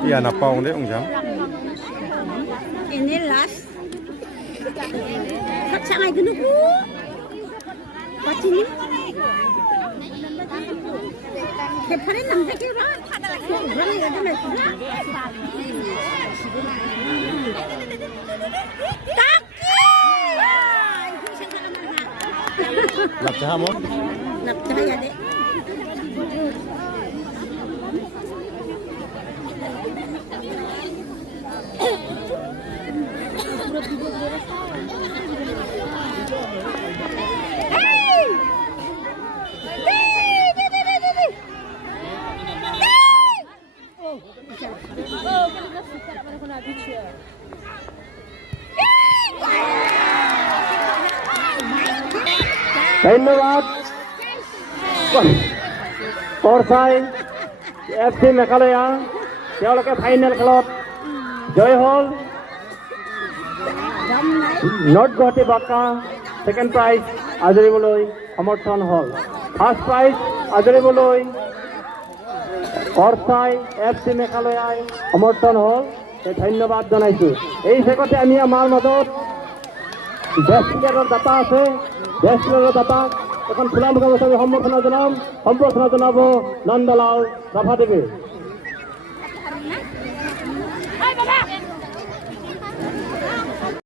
Iya napong đấy ông giám. Ini las. Kacang ay gano po. Pacini. Keparin nang dekira. Berani ada mereka. Taki. Lap cha mo? Lap cha ya deh. ধন্যবাদ পৰচাই FC মেঘালয়া তেওঁলোকে ফাইনেল খেলত জয় হ'ল নৰ্থ গুৱাহাটী বাক্কা second prize আজৰিবলৈ সমৰ্থন হ'ল first prize আজৰিবলৈ পৰচাই FC মেঘালয়াই সমৰ্থন হ'ল ধন্যবাদ জনাইছোঁ এই শেষতে আমি আমাৰ মাজত বেষ্ট প্লেয়াৰৰ দাতা আছে বেষ্ট প্লেয়াৰৰ দাতা এখন খোলা মুখা সম্বৰ্ধনা জনাব নন্দলাল ৰাভাদেৱে